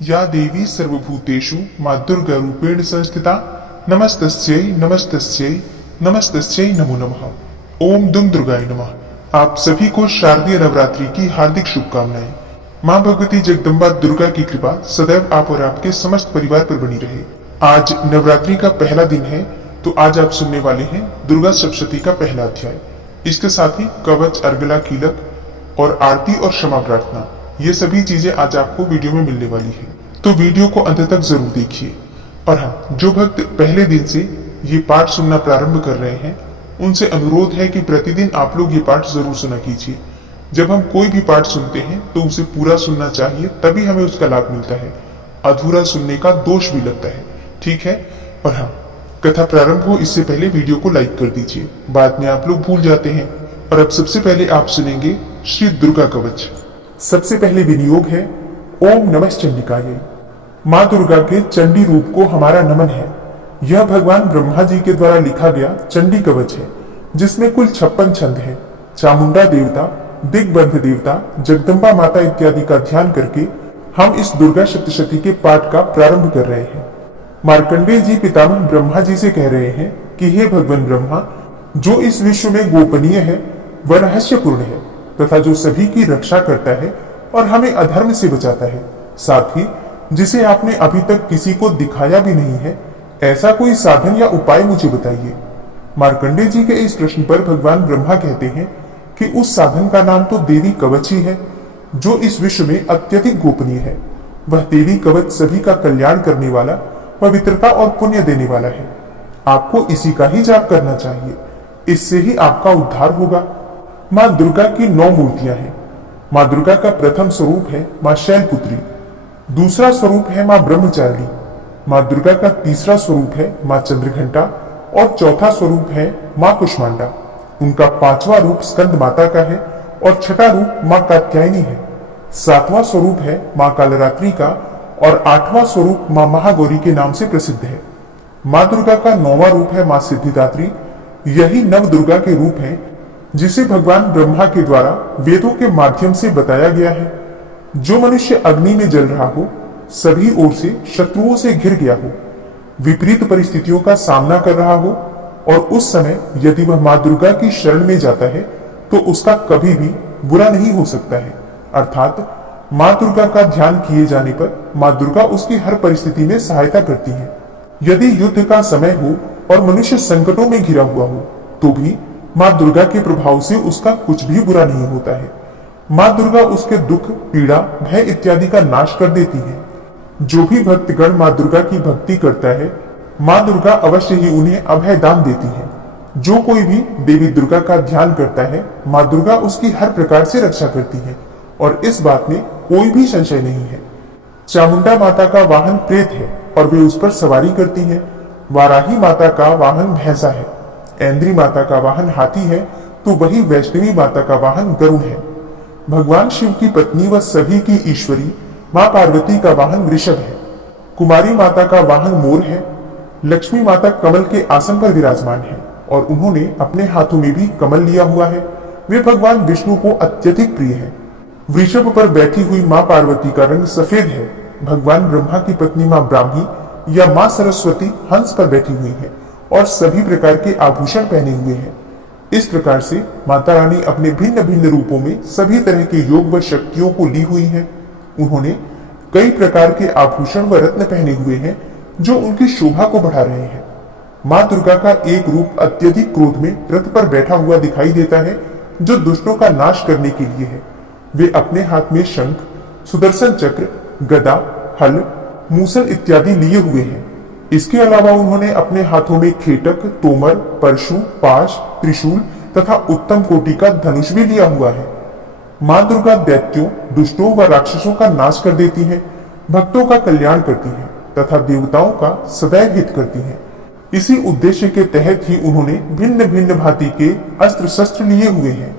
या देवी सर्वभूतेषु मां दुर्गा रूपेण संस्थिता नमस्तस्यै नमस्तस्यै नमस्तस्यै नमो नमः। ओम दुम दुर्गाय नमः। आप सभी को शारदीय नवरात्रि की हार्दिक शुभकामनाएं। मां भगवती जगदम्बा दुर्गा की कृपा सदैव आप और आपके समस्त परिवार पर बनी रहे। आज नवरात्रि का पहला दिन है, तो आज आप सुनने वाले हैं दुर्गा सप्तशती का पहला अध्याय। इसके साथ ही कवच, अर्गला, कीलक और आरती और क्षमा प्रार्थना, ये सभी चीजें आज आपको वीडियो में मिलने वाली है, तो वीडियो को अंत तक जरूर देखिए। और हाँ, जो भक्त पहले दिन से ये पाठ सुनना प्रारंभ कर रहे हैं, उनसे अनुरोध है कि प्रतिदिन आप लोग ये पाठ जरूर सुना कीजिए। जब हम कोई भी पाठ सुनते हैं तो उसे पूरा सुनना चाहिए, तभी हमें उसका लाभ मिलता है। अधूरा सुनने का दोष भी लगता है, ठीक है। और हाँ, कथा प्रारंभ हो इससे पहले वीडियो को लाइक कर दीजिए, बाद में आप लोग भूल जाते हैं। और अब सबसे पहले आप सुनेंगे श्री दुर्गा कवच। सबसे पहले विनियोग है ओम नमः चंडिकाय। माँ दुर्गा के चंडी रूप को हमारा नमन है। यह भगवान ब्रह्मा जी के द्वारा लिखा गया चंडी कवच है, जिसमें कुल 56 छंद है। चामुंडा देवता, दिग्बंध देवता, जगदम्बा माता इत्यादि का ध्यान करके हम इस दुर्गा सप्तशती के पाठ का प्रारंभ कर रहे हैं। मार्कंडेय जी पितामह ब्रह्मा जी से कह रहे हैं कि हे भगवान ब्रह्मा, जो इस विश्व में गोपनीय है वह रहस्यपूर्ण है तथा जो सभी की रक्षा करता है और हमें अधर्म से बचाता है, साथ ही जिसे आपने अभी तक किसी को दिखाया भी नहीं है, ऐसा कोई साधन या उपाय मुझे बताइए। मार्कंडेय जी के इस प्रश्न पर भगवान ब्रह्मा कहते हैं कि उस साधन का नाम तो देवी कवच ही है, जो इस विश्व में अत्यधिक गोपनीय है। वह देवी कवच सभी का कल्याण करने वाला, पवित्रता और पुण्य देने वाला है। आपको इसी का ही जाप करना चाहिए, इससे ही आपका उद्धार होगा। माँ दुर्गा की 9 मूर्तियां हैं। माँ दुर्गा का प्रथम स्वरूप है माँ शैलपुत्री, दूसरा स्वरूप है माँ ब्रह्मचारिणी, माँ दुर्गा का तीसरा स्वरूप है माँ चंद्रघंटा और चौथा स्वरूप है माँ कुष्मांडा। उनका 5वां रूप स्कंद माता का है और छठा रूप माँ कात्यायनी है। 7वां स्वरूप है माँ कालरात्रि का और 8वां स्वरूप माँ महागौरी के नाम से प्रसिद्ध है। माँ दुर्गा का 9वां रूप है माँ सिद्धिदात्री। यही नव दुर्गा के रूप है, जिसे भगवान ब्रह्मा के द्वारा वेदों के माध्यम से बताया गया है। जो मनुष्य अग्नि में जल रहा हो, सभी ओर से शत्रुओं से घिर गया हो, विपरीत परिस्थितियों का सामना कर रहा हो, और उस समय यदि वह माँ दुर्गा की शरण में जाता है तो उसका कभी भी बुरा नहीं हो सकता है। अर्थात माँ दुर्गा का ध्यान किए जाने पर माँ दुर्गा उसकी हर परिस्थिति में सहायता करती है। यदि युद्ध का समय हो और मनुष्य संकटों में घिरा हुआ हो, तो भी माँ दुर्गा के प्रभाव से उसका कुछ भी बुरा नहीं होता है। माँ दुर्गा उसके दुख, पीड़ा, भय इत्यादि का नाश कर देती है। जो भी भक्तगण माँ दुर्गा की भक्ति करता है, माँ दुर्गा अवश्य ही उन्हें अभय दान देती है। जो कोई भी देवी दुर्गा का ध्यान करता है, माँ दुर्गा उसकी हर प्रकार से रक्षा करती है, और इस बात में कोई भी संशय नहीं है। चामुंडा माता का वाहन प्रेत है और वे उस पर सवारी करती है। वाराही माता का वाहन भैंसा है। ऐन्द्री माता का वाहन हाथी है, तो वही वैष्णवी माता का वाहन गरुड़ है। भगवान शिव की पत्नी व सभी की ईश्वरी माँ पार्वती का वाहन वृषभ है। कुमारी माता का वाहन मोर है। लक्ष्मी माता कमल के आसन पर विराजमान है और उन्होंने अपने हाथों में भी कमल लिया हुआ है। वे भगवान विष्णु को अत्यधिक प्रिय है। वृषभ पर बैठी हुई माँ पार्वती का रंग सफेद है। भगवान ब्रह्मा की पत्नी माँ ब्राह्मी या माँ सरस्वती हंस पर बैठी हुई है और सभी प्रकार के आभूषण पहने हुए हैं। इस प्रकार से माता रानी अपने भिन्न भिन्न रूपों में सभी तरह के योग व शक्तियों को ली हुई है। उन्होंने कई प्रकार के आभूषण व रत्न पहने हुए हैं, जो उनकी शोभा को बढ़ा रहे हैं। माँ दुर्गा का एक रूप अत्यधिक क्रोध में रथ पर बैठा हुआ दिखाई देता है, जो दुष्टों का नाश करने के लिए है। वे अपने हाथ में शंख, सुदर्शन चक्र, गदा, हल, मूसल इत्यादि लिए हुए हैं। इसके अलावा उन्होंने अपने हाथों में खेटक, तोमर, परशु, पाश, त्रिशूल तथा उत्तम कोटि का धनुष भी लिया हुआ है। माँ दुर्गा दैत्यों, दुष्टों व राक्षसों का नाश कर देती है, भक्तों का कल्याण करती है तथा देवताओं का सदैव हित करती है। इसी उद्देश्य के तहत ही उन्होंने भिन्न भिन्न भांति के अस्त्र शस्त्र लिए हुए हैं।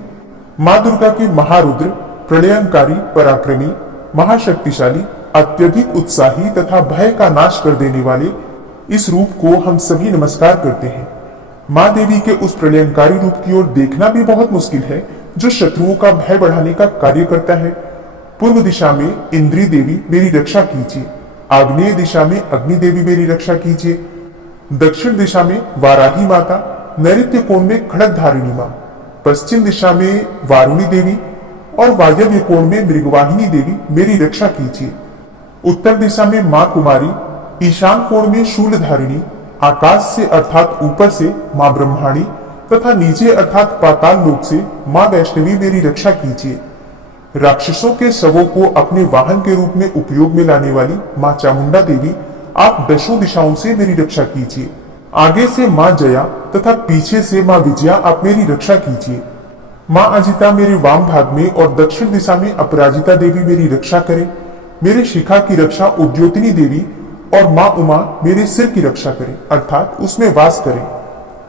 माँ दुर्गा के महारुद्र, प्रलयंकारी, पराक्रमी, महाशक्तिशाली, अत्यधिक उत्साही तथा भय का नाश कर देने वाले इस रूप को हम सभी नमस्कार करते हैं। माँ देवी के उस प्रलयंकारी रूप की ओर देखना भी बहुत मुश्किल है, जो शत्रुओं का भय बढ़ाने का कार्य करता है। पूर्व दिशा में इंद्री देवी मेरी रक्षा कीजिए। आग्नेय दिशा में अग्नि देवी मेरी रक्षा कीजिए। दक्षिण दिशा में वाराही माता, नैऋत्य कोण में खड़ग धारिणी मां, पश्चिम दिशा में वारुणी देवी और वायव्य कोण में मृगवाहिनी देवी मेरी रक्षा कीजिए। उत्तर दिशा में मां कुमारी, ईशान कोण में शूलधारिणी, आकाश से अर्थात ऊपर से मां ब्रह्माणी तथा नीचे अर्थात पाताल लोक से मां वैष्णवी मेरी रक्षा कीजिए। राक्षसों के शवों को अपने वाहन के रूप में उपयोग में लाने वाली मां चामुंडा देवी, आप दशों दिशाओं से मेरी रक्षा कीजिए। आगे से मां जया तथा पीछे से मां विजया, आप मेरी रक्षा कीजिए। मां अजिता मेरे वाम भाग में और दक्षिण दिशा में अपराजिता देवी मेरी रक्षा करें। मेरे शिखा की रक्षा उद्योतिनी देवी और मां उमा मेरे सिर की रक्षा करें, अर्थात उसमें वास करें।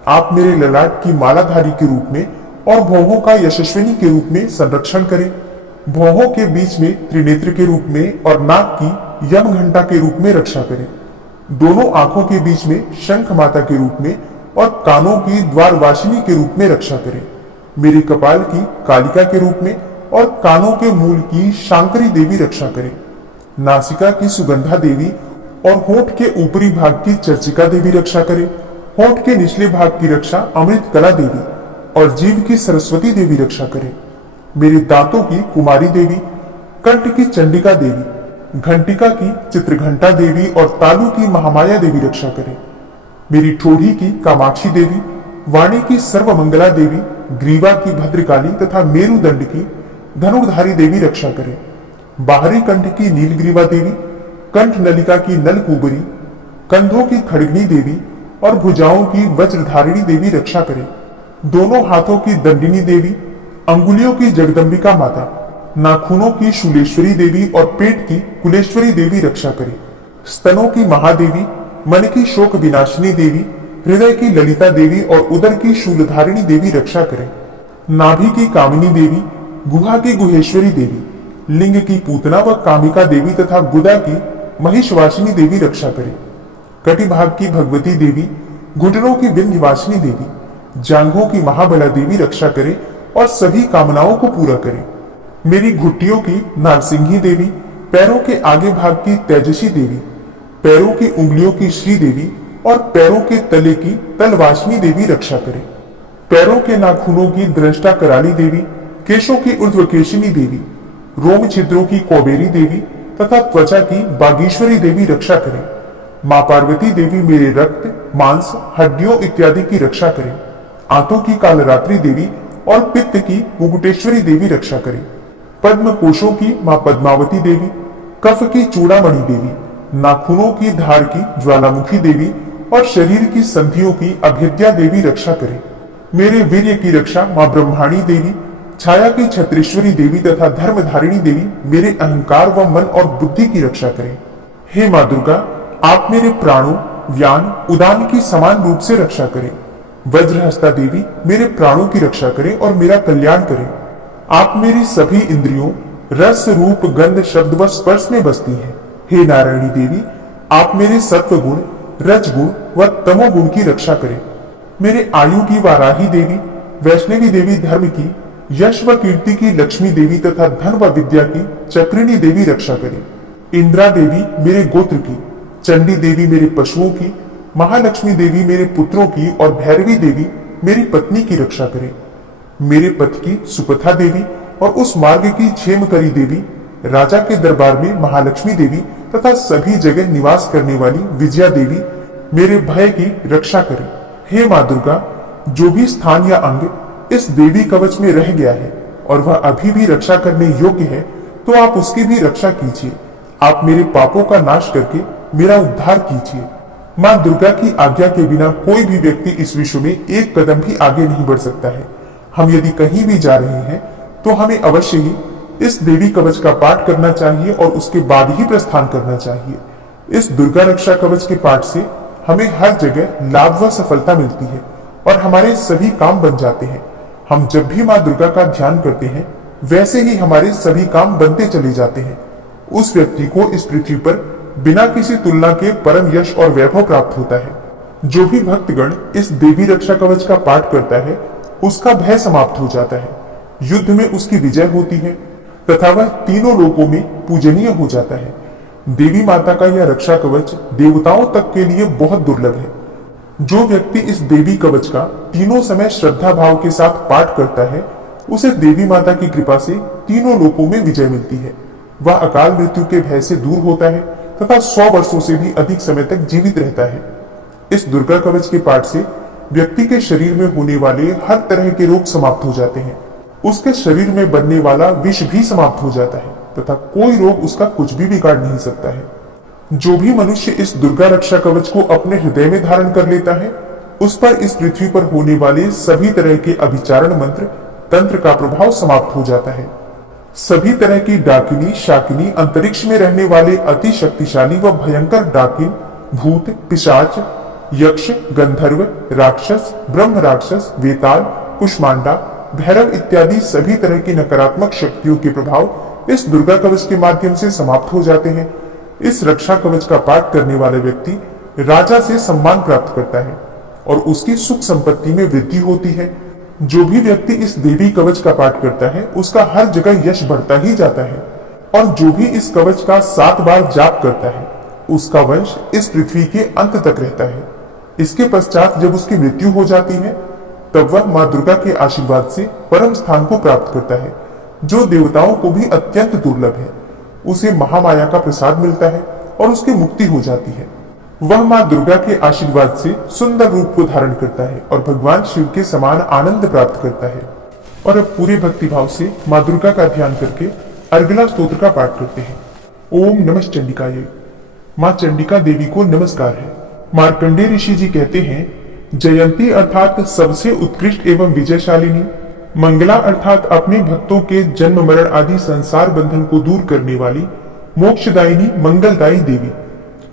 आप मेरे ललाट की मालाधारी के रूप में और भौहों का यशस्विनी के रूप में संरक्षण करें। भौहों के बीच में त्रिनेत्र के रूप में और नाक की यम घंटा के रूप में रक्षा करें। दोनों आंखों के बीच में शंख माता के रूप में और कानों की द्वारवासिनी के रूप में रक्षा करें। मेरे कपाल की कालिका के रूप में और कानों के मूल की शांकरी देवी रक्षा करें। नासिका की सुगंधा देवी और होठ के ऊपरी भाग की चर्चिका देवी रक्षा करें। होठ के निचले भाग की रक्षा अमृत कला देवी और जीव की सरस्वती देवी रक्षा करें। मेरे दांतों की कुमारी देवी, कंठ की चंडिका देवी, घंटिका की चित्रघंटा देवी और तालु की महामाया देवी रक्षा करें। मेरी ठोड़ी की कामाक्षी देवी, वाणी की सर्वमंगला देवी, ग्रीवा की भद्रकाली तथा मेरुदंड की धनुर्धारी देवी रक्षा करें। बाहरी कंठ की नीलग्रीवा देवी, कंठ नलिका की नलकूबरी, कंधों की खड़गनी देवी और भुजाओं की वज्रधारिणी देवी रक्षा करें। दोनों हाथों की दंडिनी देवी, अंगुलियों की जगदम्बिका माता, नाखूनों की शूलेश्वरी देवी और पेट की कुलेश्वरी देवी रक्षा करें। स्तनों की महादेवी, मन की शोक विनाशिनी देवी, हृदय की ललिता देवी और उदर की शूलधारिणी देवी रक्षा करें। नाभि की कामिनी देवी, गुहा की गुहेश्वरी देवी, लिंग की पूतना व कामिका देवी तथा गुदा की महिषवासिनी देवी रक्षा करें। कटिभाग की भगवती देवी, घुटनों की विंध्यवासिनी देवी, जांघों की महाबला देवी रक्षा करें और सभी कामनाओं को पूरा करें। मेरी घुट्टियों की नारसिंही देवी, पैरों के आगे भाग की तेजसी देवी, पैरों की उंगलियों की श्री देवी और पैरों के तले की तलवासिनी देवी रक्षा करें। पैरों के नाखूनों की दृष्टा कराली देवी, केशों की ऊर्ध्वकेशिनी देवी, रोम छिद्रों की कौबेरी देवी तथा त्वचा की बागीश्वरी देवी रक्षा करें। मां पार्वती देवी मेरे रक्त, मांस, हड्डियों इत्यादि की रक्षा करें। आंतों की कालरात्रि देवी और पित्त की मुकुटेश्वरी देवी रक्षा करें। पद्म कोशों की मां पद्मावती देवी, कफ की चूड़ामणि देवी, नाखूनों की धार की ज्वालामुखी देवी और शरीर की संधियों की अभेद्या देवी रक्षा करें। मेरे वीर्य की रक्षा मां ब्रह्माणी देवी, छाया की छत्रेश्वरी देवी तथा धर्मधारिणी देवी मेरे अहंकार व मन और बुद्धि की रक्षा करें। हे मां दुर्गा, आप मेरे प्राणों, व्यान, उदान की समान रूप से रक्षा करें। वज्रहस्ता देवी मेरे प्राणों की रक्षा करें और मेरा कल्याण करें। आप मेरी सभी इंद्रियों, रस, रूप, गंध, शब्द व स्पर्श में बसती हैं। हे नारायणी देवी, आप मेरे सत्व गुण, रज गुण व तमो गुण की रक्षा करें। मेरे आयु की वाराही देवी, वैष्णवी देवी धर्म की, यश व कीर्ति की लक्ष्मी देवी तथा धन व विद्या की चक्रिणी देवी रक्षा करें। इंद्रा देवी मेरे गोत्र की, चंडी देवी मेरे पशुओं की, महालक्ष्मी देवी मेरे पुत्रों की और भैरवी देवी मेरी पत्नी की रक्षा करें। मेरे पथ की सुपथा देवी और उस मार्ग की क्षेमकरी देवी, राजा के दरबार में महालक्ष्मी देवी तथा सभी जगह निवास करने वाली विजया देवी मेरे भय की रक्षा करें। हे मां दुर्गा, जो भी स्थान या अंग इस देवी कवच में रह गया है और वह अभी भी रक्षा करने योग्य है, तो आप उसकी भी रक्षा कीजिए। आप मेरे पापों का नाश करके मेरा उद्धार कीजिए। मां दुर्गा की आज्ञा के बिना कोई भी व्यक्ति इस विश्व में एक कदम भी आगे नहीं बढ़ सकता है। हम यदि कहीं भी जा रहे हैं तो हमें अवश्य ही इस देवी कवच का पाठ करना चाहिए और उसके बाद ही प्रस्थान करना चाहिए। इस दुर्गा रक्षा कवच के पाठ से हमें हर जगह लाभ व सफलता मिलती है और हमारे सभी काम बन जाते हैं। हम जब भी मां दुर्गा का ध्यान करते हैं, वैसे ही हमारे सभी काम बनते चले जाते हैं। उस व्यक्ति को इस पृथ्वी पर बिना किसी तुलना के परम यश और वैभव प्राप्त होता है। जो भी भक्तगण इस देवी रक्षा कवच का पाठ करता है, उसका भय समाप्त हो जाता है, युद्ध में उसकी विजय होती है, तथा वह तीनों लोकों में पूजनीय हो जाता है। देवी माता का यह रक्षा कवच देवताओं तक के लिए बहुत दुर्लभ है। जो व्यक्ति इस देवी कवच का तीनों समय श्रद्धा भाव के साथ पाठ करता है, उसे देवी माता की कृपा से तीनों लोकों में विजय मिलती है। वह अकाल मृत्यु के भय से दूर होता है तथा 100 वर्षों से भी अधिक समय तक जीवित रहता है। इस दुर्गा कवच के पाठ से व्यक्ति के शरीर में होने वाले हर तरह के रोग समाप्त हो जाते हैं। उसके शरीर में बनने वाला विष भी समाप्त हो जाता है तथा कोई रोग उसका कुछ भी बिगाड़ नहीं सकता है। जो भी मनुष्य इस दुर्गा रक्षा कवच को अपने हृदय में धारण कर लेता है, उस पर इस पृथ्वी पर होने वाले सभी तरह के अभिचारण मंत्र तंत्र का प्रभाव समाप्त हो जाता है। सभी तरह की डाकिनी शाकिनी अंतरिक्ष में रहने वाले अति शक्तिशाली व भयंकर डाकिन, भूत, पिशाच, यक्ष, गंधर्व, राक्षस, ब्रह्म राक्षस, वेताल, कुष्मांडा, भैरव इत्यादि सभी तरह की नकारात्मक शक्तियों के प्रभाव इस दुर्गा कवच के माध्यम से समाप्त हो जाते हैं। इस रक्षा कवच का पाठ करने वाले व्यक्ति राजा से सम्मान प्राप्त करता है और उसकी सुख संपत्ति में वृद्धि होती है। जो भी व्यक्ति इस देवी कवच का पाठ करता है, उसका हर जगह यश बढ़ता ही जाता है। और जो भी इस कवच का 7 बार जाप करता है, उसका वंश इस पृथ्वी के अंत तक रहता है। इसके पश्चात जब उसकी मृत्यु हो जाती है, तब वह माँ दुर्गा के आशीर्वाद से परम स्थान को प्राप्त करता है, जो देवताओं को भी अत्यंत दुर्लभ है। उसे महामाया का प्रसाद मिलता है और उसकी मुक्ति हो जाती है। वह माँ दुर्गा के आशीर्वाद से सुंदर रूप को धारण करता है और भगवान शिव के समान आनंद प्राप्त करता है। और अब पूरे भक्तिभाव से माँ दुर्गा का ध्यान करके अर्गला स्तोत्र का पाठ करते हैं। ओम नमः चंडिकाय। माँ चंडिका देवी को नमस्कार है। मार्कंडेय ऋषि जी कहते हैं, जयंती अर्थात सबसे उत्कृष्ट एवं विजयशालिनी, मंगला अर्थात अपने भक्तों के जन्म मरण आदि संसार बंधन को दूर करने वाली, मोक्षदायिनी मंगलदायी देवी,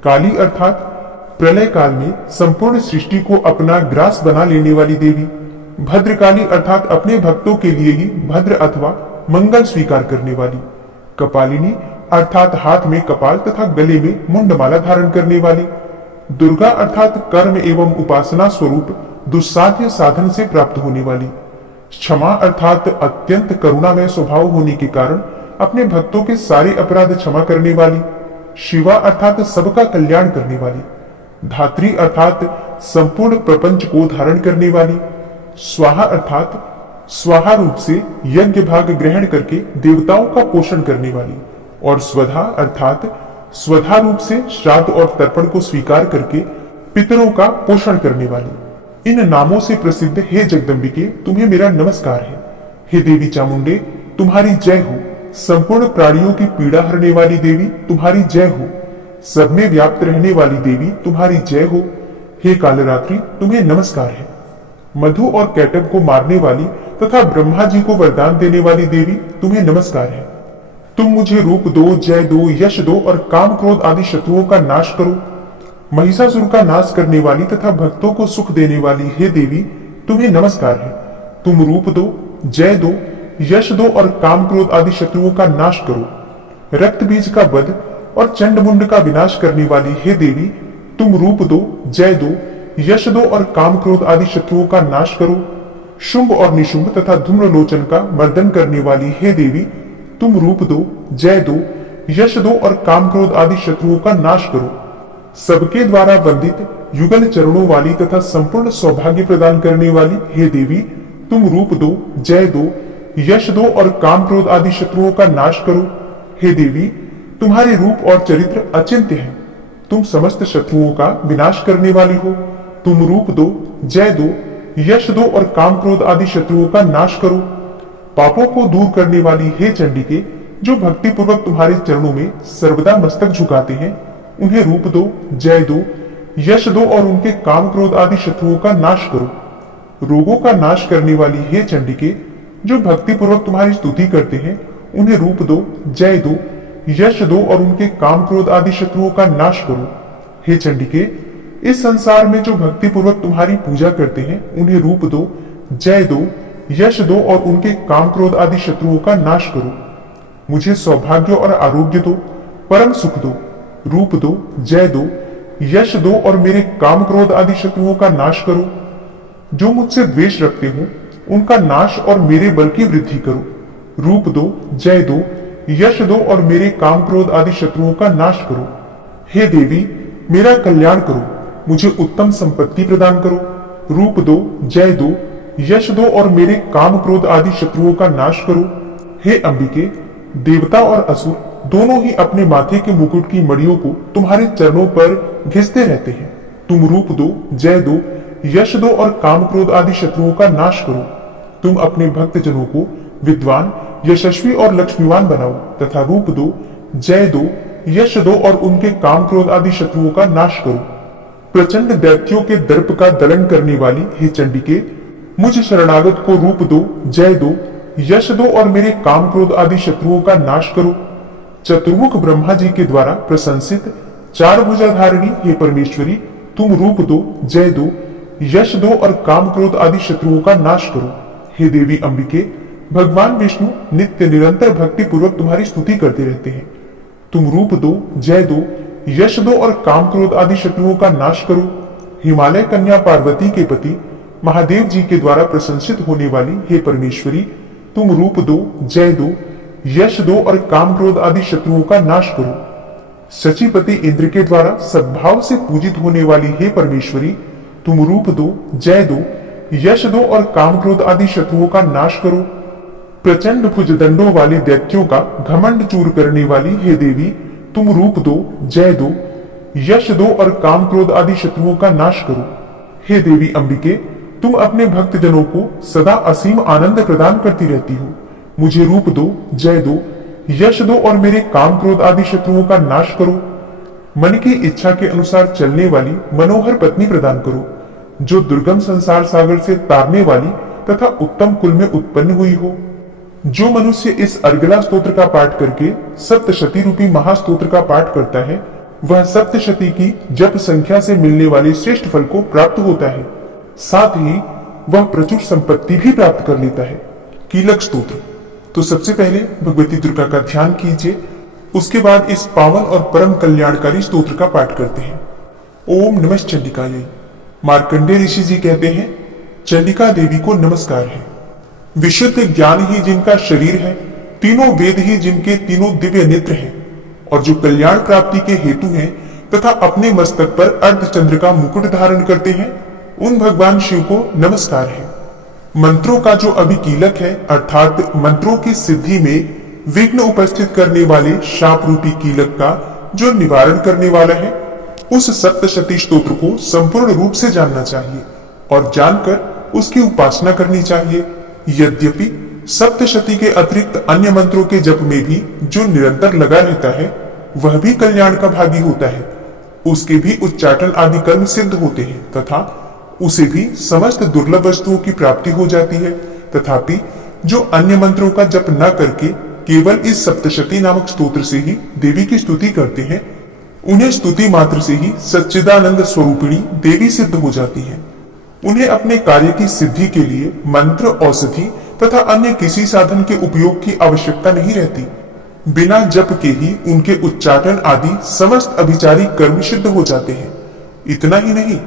काली अर्थात प्रलय काल में संपूर्ण सृष्टि को अपना ग्रास बना लेने वाली देवी, भद्रकाली अर्थात अपने भक्तों के लिए ही भद्र अथवा मंगल स्वीकार करने वाली, कपालिनी अर्थात हाथ में कपाल तथा गले में मुंडमाला धारण करने वाली, दुर्गा अर्थात कर्म एवं उपासना स्वरूप दुस्साध्य साधन से प्राप्त होने वाली, क्षमा अर्थात अत्यंत करुणामय स्वभाव होने के कारण अपने भक्तों के सारे अपराध क्षमा करने वाली, शिवा अर्थात सबका कल्याण करने वाली, धात्री अर्थात संपूर्ण प्रपंच को धारण करने वाली, स्वाहा अर्थात स्वाहा रूप से यज्ञ भाग ग्रहण करके देवताओं का पोषण करने वाली, और स्वधा अर्थात स्वधा रूप से श्राद्ध और तर्पण को स्वीकार करके पितरों का पोषण करने वाली। इन नामों से प्रसिद्ध हे जगदम्बिके, तुम्हें मेरा नमस्कार है। हे देवी चामुंडे, तुम्हारी जय हो। संपूर्ण प्राणियों की पीड़ा हरने वाली देवी, तुम्हारी जय हो। सब में व्याप्त रहने वाली देवी, तुम्हारी जय हो। हे कालरात्रि, तुम्हें नमस्कार है। मधु और कैटब को मारने वाली तथा ब्रह्मा जी को वरदान देने वाली देवी, तुम्हें नमस्कार है। तुम मुझे रूप दो, जय दो, यश दो और काम क्रोध आदि शत्रुओं का नाश करो। महिषासुर का नाश करने वाली तथा भक्तों को सुख देने वाली हे देवी, तुम्हें नमस्कार है। तुम रूप दो, जय दो, यश दो और काम क्रोध आदि शत्रुओं का नाश करो। रक्त बीज का वध और चंडमुंड का विनाश करने वाली हे देवी, तुम रूप दो, जय दो, यश दो और काम क्रोध आदि शत्रुओं का नाश करो। शुंभ और निशुंभ तथा धूम्रलोचन का मर्दन करने वाली हे देवी, तुम रूप दो, जय दो, यश दो और काम क्रोध आदि शत्रुओं का नाश करो। सबके द्वारा वंदित युगल चरणों वाली तथा संपूर्ण सौभाग्य प्रदान करने वाली हे देवी, तुम रूप दो, जय दो, यश दो और काम क्रोध आदि शत्रुओं का नाश करो। हे देवी, तुम्हारे रूप और चरित्र अचिंत्य है। तुम समस्त शत्रुओं का विनाश करने वाली हो। तुम रूप दो, जय दो, यश दो और काम क्रोध आदि शत्रुओं का नाश करो। पापों को दूर करने वाली हे चंडिके, जो भक्ति पूर्वक तुम्हारे चरणों में सर्वदा मस्तक झुकाते हैं, उन्हें रूप दो, जय दो, यश दो और उनके काम क्रोध आदि शत्रुओं का नाश करो। रोगों का नाश करने वाली हे चंडिके, जो भक्ति पूर्वक तुम्हारी स्तुति करते हैं, उन्हें रूप दो, जय दो, यश दो और उनके काम क्रोध आदि शत्रुओं का नाश करो। हे चंडिके, इस संसार में जो भक्ति पूर्वक तुम्हारी पूजा करते हैं, उन्हें रूप दो, जय दो, यश दो और उनके काम क्रोध आदि शत्रुओं का नाश करो। मुझे सौभाग्य और आरोग्य दो, परम सुख दो। रूप दो, जय दो, यश दो और मेरे काम क्रोध आदि शत्रुओं का नाश करो। जो मुझसे द्वेष रखते हो, उनका नाश और मेरे बल की वृद्धि करो। रूप दो, जय दो, यश दो और मेरे काम क्रोध आदि शत्रुओं का नाश करो। हे देवी, मेरा कल्याण करो, मुझे उत्तम संपत्ति प्रदान करो। रूप दो, जय दो, यश दो और मेरे काम क्रोध आदि शत्रुओं का नाश करो। हे अंबिके, देवता और असुर दोनों ही अपने माथे के मुकुट की मड़ियों को तुम्हारे चरणों पर घिसते रहते हैं। तुम रूप दो, जय दो, यश दो और काम क्रोध आदि शत्रुओं का नाश करो। तुम अपने भक्त जनों को विद्वान, यशस्वी और लक्ष्मीवान बनाओ तथा रूप दो, जय दो, यश दो और उनके काम क्रोध आदि शत्रुओं का नाश करो। प्रचंड दैत्यों के दर्प का दलन करने वाली हे चंडिके, मुझ शरणागत को रूप दो, जय दो, यश दो और मेरे काम क्रोध आदि शत्रुओं का नाश करो। चतुर्मुख ब्रह्मा जी के द्वारा प्रशंसित चार भुजाधारिणी हे परमेश्वरी, तुम रूप दो, जय दो, यश दो और काम क्रोध आदि शत्रुओं का नाश करो। हे देवी अंबिके, भगवान विष्णु नित्य निरंतर भक्ति पूर्वक तुम्हारी स्तुति करते रहते हैं। तुम रूप दो, जय दो, यश दो और काम क्रोध आदि शत्रुओं का नाश करो। हिमालय कन्या पार्वती के पति महादेव जी के द्वारा प्रशंसित होने वाली हे परमेश्वरी, तुम रूप दो, जय दो, यश दो और काम क्रोध आदि शत्रुओं का नाश करो। शचीपति इंद्र के द्वारा सद्भाव से पूजित होने वाली हे परमेश्वरी, तुम रूप दो, जय दो, यश दो और काम क्रोध आदि शत्रुओं का नाश करो। प्रचंड भुजदंडों वाले दैत्यों का घमंड चूर करने वाली हे देवी, तुम रूप दो, जय दो, यश दो और काम क्रोध आदि शत्रुओं का नाश करो। हे देवी अंबिके, तुम अपने भक्त जनों को सदा असीम आनंद प्रदान करती रहती हो। मुझे रूप दो, जय दो, यश दो और मेरे काम क्रोध आदि शत्रुओं का नाश करो। मन की इच्छा के अनुसार चलने वाली मनोहर पत्नी प्रदान करो, जो दुर्गम संसार सागर से तारने वाली तथा उत्तम कुल में उत्पन्न हुई हो। जो मनुष्य इस अर्गला स्तोत्र का पाठ करके सप्तशती रूपी महास्तोत्र का पाठ करता है, वह सप्तशती की जप संख्या से मिलने वाले श्रेष्ठ फल को प्राप्त होता है। साथ ही वह प्रचुर संपत्ति भी प्राप्त कर लेता है। कीलक स्तोत्र। तो सबसे पहले भगवती दुर्गा का ध्यान कीजिए, उसके बाद इस पावन और परम कल्याणकारी स्तोत्र का पाठ करते हैं। ओम नमः चंडिकायै। मार्कंडेय ऋषि जी कहते हैं, चंडिका देवी को नमस्कार है। विशुद्ध ज्ञान ही जिनका शरीर है, तीनों वेद ही जिनके तीनों दिव्य नेत्र हैं, और जो कल्याण प्राप्ति के हेतु हैं तथा अपने मस्तक पर अर्धचंद्र का मुकुट धारण करते हैं, उन भगवान शिव को नमस्कार है। मंत्रों का जो अभिकीलक है, अर्थात मंत्रों की सिद्धि में विघ्न उपस्थित करने वाले शाप रूपी कीलक का जो निवारण करने वाला है, उस सप्तशती स्तोत्र को संपूर्ण रूप से जानना चाहिए और जानकर उसकी उपासना करनी चाहिए। यद्यपि सप्तशती के अतिरिक्त अन्य मंत्रों के जप में भी जो निरंतर लगा रहता है, वह भी कल्याण का भागी होता है। उसके भी उच्चाटन आदि कर्म सिद्ध होते हैं तथा उसे भी समस्त दुर्लभ वस्तुओं की प्राप्ति हो जाती है। तथापि जो अन्य मंत्रों का जप न करके केवल इस सप्तशती नामक स्तोत्र से ही देवी की स्तुति करते हैं, उन्हें स्तुति मात्र से ही सच्चिदानंद स्वरूपिणी देवी सिद्ध हो जाती है। उन्हें अपने कार्य की सिद्धि के लिए मंत्र, औषधि तथा अन्य किसी साधन के उपयोग की आवश्यकता नहीं रहती। बिना जप के ही उनके उच्चाटन आदि समस्त अभिचारी कर्म सिद्ध हो जाते हैं। इतना ही नहीं,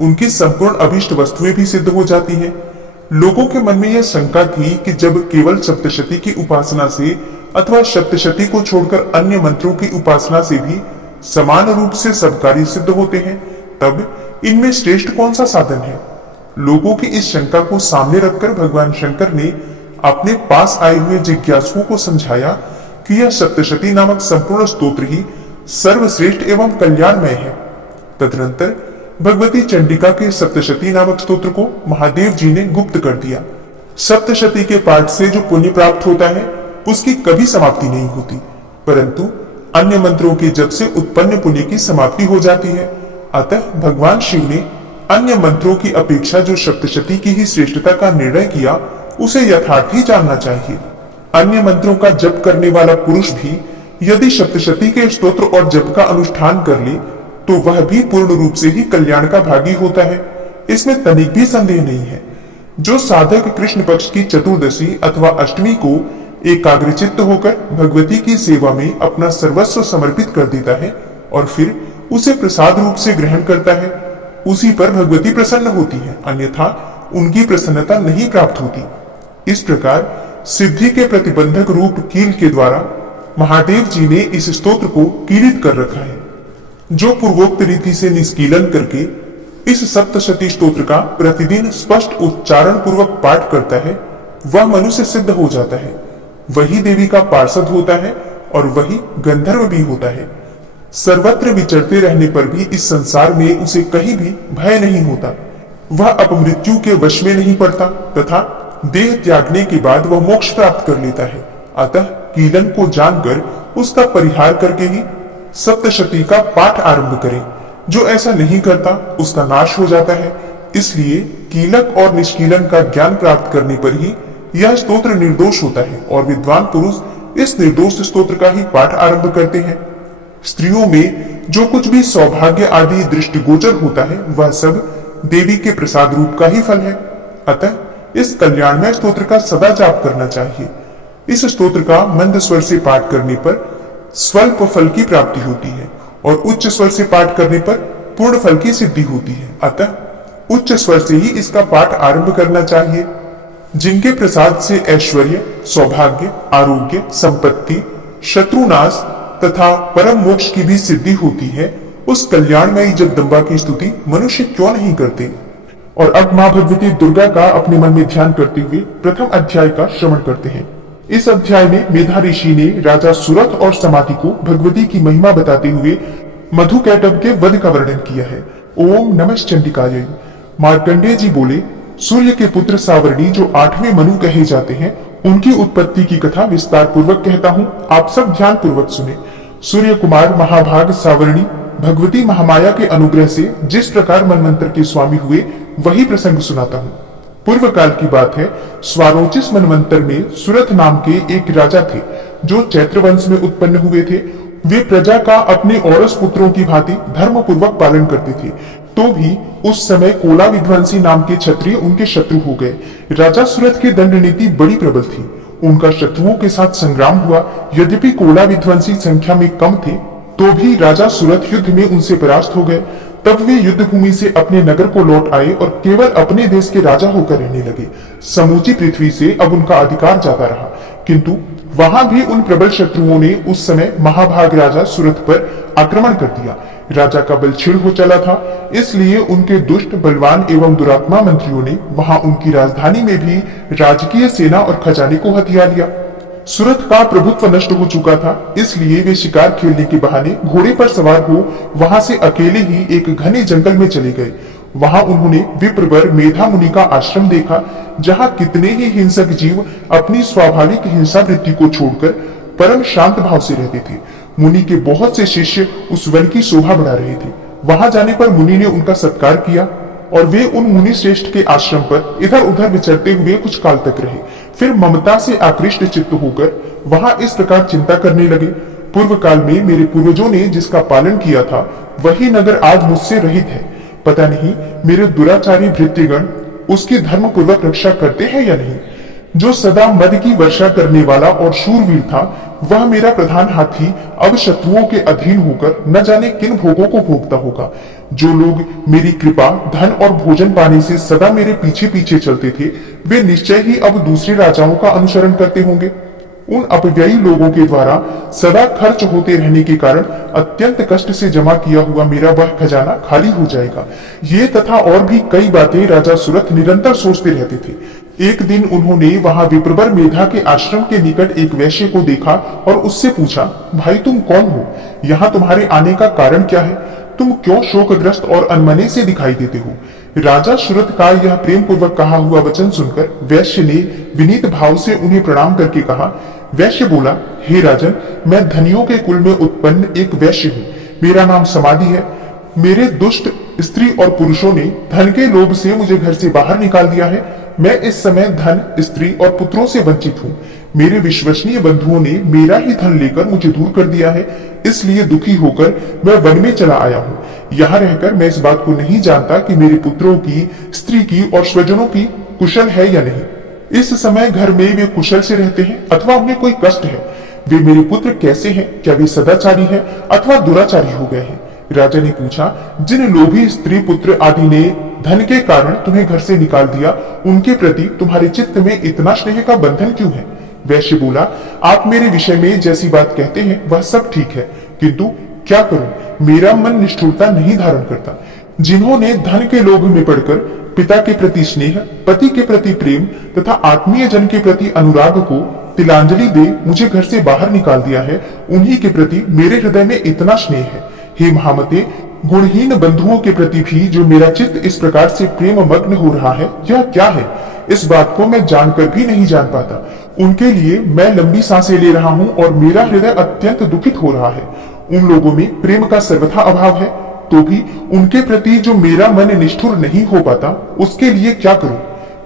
उनकी संपूर्ण अभिष्ट वस्तुएं भी सिद्ध हो जाती हैं। लोगों के मन में यह शंका थी कि जब केवल सप्तशती की उपासना से अथवा सप्तशती को छोड़कर अन्य मंत्रों की उपासना से भी समान रूप से सब कार्य सिद्ध होते हैं, तब इनमें श्रेष्ठ कौन सा साधन है? लोगों की इस शंका को सामने रखकर भगवान शंकर ने अपने पास आए हुए जिज्ञासुओं को समझाया कि यह सप्तशती नामक संपूर्ण स्तोत्र ही सर्वश्रेष्ठ एवं कल्याणमय है। तदनंतर भगवती चंडिका के सप्तशती नामक स्तोत्र को महादेव जी ने गुप्त कर दिया। सप्तशती के पाठ से जो पुण्य प्राप्त होता है, उसकी कभी समाप्ति नहीं होती, परंतु अन्य मंत्रों के जप से उत्पन्न पुण्य की समाप्ति हो जाती है। अतः भगवान शिव ने अन्य मंत्रों की अपेक्षा जो सप्तशती की ही श्रेष्ठता का निर्णय किया, उसे यथार्थ ही जानना चाहिए। अन्य मंत्रों का जप करने वाला पुरुष भी यदि सप्तशती के स्तोत्र और जप का अनुष्ठान कर ले, तो वह भी पूर्ण रूप से ही कल्याण का भागी होता है। इसमें तनिक भी संदेह नहीं है। जो साधक कृष्ण पक्ष की चतुर्दशी अथवा अष्टमी को एकाग्रचित्त होकर भगवती की सेवा में अपना सर्वस्व समर्पित कर देता है और फिर उसे प्रसाद रूप से ग्रहण करता है, उसी पर भगवती प्रसन्न होती है, अन्यथा उनकी प्रसन्नता नहीं प्राप्त होती। इस प्रकार सिद्धि के प्रतिबंधक रूप कील के द्वारा महादेव जी ने इस स्तोत्र को कीलित कर रखा है। जो पूर्वोक्त रीति से निष्कीलन करके इस सप्तशती स्तोत्र का प्रतिदिन स्पष्ट उच्चारण पूर्वक पाठ करता है, वह मनुष्य सिद्ध हो जाता है, वही देवी का पार्षद होता है और वही गंधर्व भी होता है। सर्वत्र विचरते रहने पर भी इस संसार में उसे कहीं भी भय नहीं होता। वह अपमृत्यु के वश में नहीं पड़ता तथा देह त्यागने के बाद वह मोक्ष प्राप्त कर लेता है। अतः कीलन को जानकर उसका परिहार करके ही सप्तशती का पाठ आरंभ करें। जो ऐसा नहीं करता उसका नाश हो जाता है। इसलिए कीलक और निष्कीलन का ज्ञान प्राप्त करने पर ही यह स्तोत्र निर्दोष होता है और विद्वान पुरुष इस निर्दोष स्तोत्र का ही पाठ आरंभ करते हैं। स्त्रियों में जो कुछ भी सौभाग्य आदि दृष्टिगोचर होता है वह सब देवी के प्रसाद रूप का ही फल है। अतः इस कल्याणमय स्तोत्र का सदा जाप करना चाहिए। इस स्तोत्र का मंद स्वर से पाठ करने पर स्वल्प फल की प्राप्ति होती है और उच्च स्वर से पाठ करने पर पूर्ण फल की सिद्धि होती है। अतः उच्च स्वर से ही इसका पाठ आरंभ करना चाहिए। जिनके प्रसाद से ऐश्वर्य, सौभाग्य, आरोग्य, संपत्ति, शत्रुनाश तथा परम मोक्ष की भी सिद्धि होती है, उस कल्याणमयी जगदम्बा की स्तुति मनुष्य क्यों नहीं करते। और अब मां भगवती दुर्गा का अपने मन में ध्यान करते हुए प्रथम अध्याय का श्रवण करते हैं। इस अध्याय में मेधा ऋषि ने राजा सुरथ और समाधि को भगवती की महिमा बताते हुए मधुकैटभ के वध का वर्णन किया है। ओम नमः चंडिकायै। मार्कंडेय जी बोले, सूर्य के पुत्र सावर्णी जो 8वें मनु कहे जाते हैं, उनकी उत्पत्ति की कथा विस्तार पूर्वक कहता हूँ, आप सब ध्यान पूर्वक सुने। सूर्य कुमार महाभाग सावर्णी भगवती महामाया के अनुग्रह से जिस प्रकार मनवंतर के स्वामी हुए वही प्रसंग सुनाता हूँ। पूर्व काल की बात है। स्वारोचिस मनवंतर में सुरथ नाम के एक राजा थे जो चैत्र वंश में उत्पन्न हुए थे। वे प्रजा का अपने औरस पुत्रों की भांति धर्म पूर्वक पालन करते थे। तो भी उस समय कोला विध्वंसी नाम के क्षत्रिय उनके शत्रु हो गए। राजा सुरथ की दंड नीति बड़ी प्रबल थी। उनका शत्रुओं के साथ संग्राम हुआ। यद्यपि कोला विध्वंसी संख्या में कम थे तो भी राजा सुरथ युद्ध में उनसे परास्त हो गए। तब वे युद्ध भूमि से अपने नगर को लौट आए और केवल अपने देश के राजा होकर रहने लगे। समूची पृथ्वी से अब उनका अधिकार जाता रहा, किंतु वहां भी उन प्रबल शत्रुओं ने उस समय महाभाग राजा सुरथ पर आक्रमण कर दिया। राजा का बल क्षीण हो चला था, इसलिए उनके दुष्ट, बलवान एवं दुरात्मा मंत्रियों ने वहां उनकी राजधानी में भी राजकीय सेना और खजाने को हथिया लिया। सुरथ का प्रभुत्व नष्ट हो चुका था, इसलिए वे शिकार खेलने के बहाने घोड़े पर सवार हो वहां से अकेले ही एक घने जंगल में चले गए। वहां उन्होंने विप्रवर मेधा मुनि का आश्रम देखा, जहां कितने ही हिंसक जीव अपनी स्वाभाविक हिंसा वृत्ति को छोड़कर परम शांत भाव से रहते थे। मुनि के बहुत से शिष्य उस वन की शोभा बढ़ा रहे थे। वहां जाने पर मुनि ने उनका सत्कार किया और वे उन मुनि श्रेष्ठ के आश्रम पर इधर उधर विचरते हुए कुछ काल तक रहे। फिर ममता से आकृष्ट चित्त होकर वहां इस प्रकार चिंता करने लगे, पूर्व काल में मेरे पूर्वजों ने जिसका पालन किया था वही नगर आज मुझसे रहित है। पता नहीं मेरे दुराचारी भृत्यगण उसकी धर्म पूर्वक रक्षा करते हैं या नहीं। जो सदा मद की वर्षा करने वाला और शूरवीर था, वह मेरा प्रधान हाथी अब शत्रुओं के अधीन होकर न जाने किन भोगों को भोगता होगा। जो लोग मेरी कृपा, धन और भोजन पाने से सदा मेरे पीछे पीछे चलते थे, वे निश्चय ही अब दूसरे राजाओं का अनुसरण करते होंगे। उन अपव्ययी लोगों के द्वारा सदा खर्च होते रहने के कारण अत्यंत कष्ट से जमा किया हुआ मेरा वह खजाना खाली हो जाएगा। ये तथा और भी कई बातें राजा सुरथ निरंतर सोचते रहते थे। एक दिन उन्होंने वहां विप्रवर मेधा के आश्रम के निकट एक वैश्य को देखा और उससे पूछा, भाई तुम कौन हो? यहाँ तुम्हारे आने का कारण क्या है? तुम क्यों शोकग्रस्त और अनमने से दिखाई देते हो? राजा सुरथ का यह प्रेम पूर्वक कहा हुआ वचन सुनकर वैश्य ने विनीत भाव से उन्हें प्रणाम करके कहा। वैश्य बोला, हे राजन, मैं धनियों के कुल में उत्पन्न एक वैश्य हूँ। मेरा नाम समाधि है। मेरे दुष्ट स्त्री और पुरुषों ने धन के लोभ से मुझे घर से बाहर निकाल दिया है। मैं इस समय धन, स्त्री और पुत्रों से वंचित हूँ। मेरे विश्वसनीय बंधुओं ने मेरा ही धन लेकर मुझे दूर कर दिया है, इसलिए दुखी होकर मैं वन में चला आया हूँ। यहाँ रहकर मैं इस बात को नहीं जानता कि मेरे पुत्रों की, स्त्री की और स्वजनों की कुशल है या नहीं। इस समय घर में वे कुशल से रहते हैं अथवा उन्हें कोई कष्ट है। वे मेरे पुत्र कैसे हैं? क्या वे सदाचारी हैं अथवा दुराचारी हो गए हैं? राजा ने पूछा, जिन लोभी स्त्री पुत्र आदि ने धन के कारण तुम्हें घर से निकाल दिया, उनके प्रति तुम्हारे चित्त में इतना स्नेह का बंधन क्यों है? वैश्य बोला, आप मेरे विषय में जैसी बात कहते हैं वह सब ठीक है, किंतु क्या करूं, मेरा मन निष्ठुरता नहीं धारण करता। जिन्होंने धन के लोभ में पड़कर पिता के प्रति स्नेह, पति के प्रति प्रेम तथा आत्मीय जन के प्रति अनुराग को तिलांजलि दे मुझे घर से बाहर निकाल दिया है, उन्हीं के प्रति मेरे हृदय में इतना स्नेह है। हे महामते, गुणहीन बंधुओं के प्रति भी जो मेरा चित्त इस प्रकार से प्रेम मग्न हो रहा है, यह क्या है? इस बात को मैं जानकर भी नहीं जान पाता। उनके लिए मैं लंबी सांसें ले रहा हूँ और मेरा हृदय अत्यंत दुखित हो रहा है। उन लोगों में प्रेम का सर्वथा अभाव है, तो भी उनके प्रति जो मेरा मन निष्ठुर नहीं हो पाता, उसके लिए क्या करूं?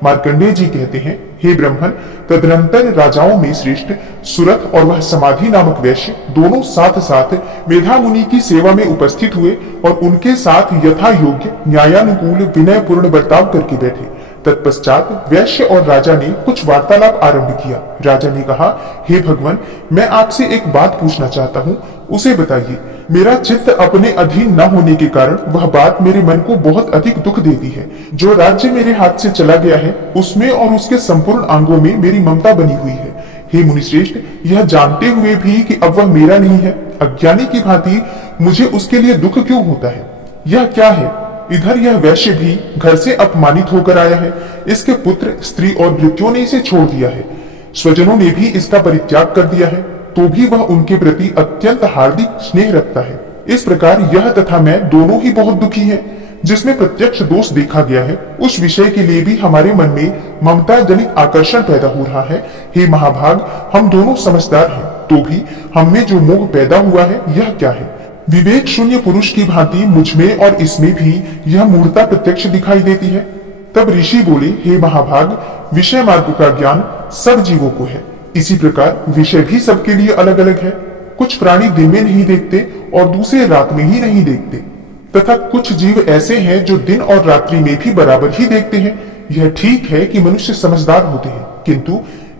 मार्कंडेय जी कहते हैं, हे ब्रह्मन, तदनंतर राजाओं में श्रेष्ठ सुरथ और वह समाधि नामक वैश्य दोनों साथ साथ मेधा मुनि की सेवा में उपस्थित हुए और उनके साथ यथा योग्य न्यायानुकूल विनय पूर्ण बर्ताव करके बैठे। तत्पश्चात वैश्य और राजा ने कुछ वार्तालाप आरंभ किया। राजा ने कहा, हे भगवान, मैं आपसे एक बात पूछना चाहता हूँ, उसे बताइए। मेरा चित्त अपने अधीन न होने के कारण वह बात मेरे मन को बहुत अधिक दुख देती है। जो राज्य मेरे हाथ से चला गया है, उसमें और उसके संपूर्ण अंगों में मेरी ममता बनी हुई है। हे मुनिश्रेष्ठ, यह जानते हुए भी कि अब वह मेरा नहीं है, अज्ञानी की भांति मुझे उसके लिए दुख क्यों होता है? यह क्या है? इधर यह वैश्य भी घर से अपमानित होकर आया है, इसके पुत्र, स्त्री और भृत्यों ने इसे छोड़ दिया है, स्वजनों ने भी इसका परित्याग कर दिया है, तो भी वह उनके प्रति अत्यंत हार्दिक स्नेह रखता है। इस प्रकार यह तथा मैं दोनों ही बहुत दुखी हैं। जिसमें प्रत्यक्ष दोष देखा गया है, उस विषय के लिए भी हमारे मन में ममता जनित आकर्षण पैदा हो रहा है। हे महाभाग, हम दोनों समझदार हैं, तो भी हम में जो मोह पैदा हुआ है, यह क्या है? विवेक शून्य पुरुष की भांति मुझमें और इसमें भी यह मूर्खता प्रत्यक्ष दिखाई देती है। तब ऋषि बोले, हे महाभाग, विषय मार्ग का ज्ञान सब जीवों को है, इसी प्रकार विषय भी सबके लिए अलग अलग है। कुछ प्राणी दिन में नहीं देखते और दूसरे रात में ही नहीं देखते, तथा कुछ जीव ऐसे हैं जो दिन और रात्रि में भी बराबर ही देखते हैं। यह ठीक है कि मनुष्य समझदार होते हैं, किंतु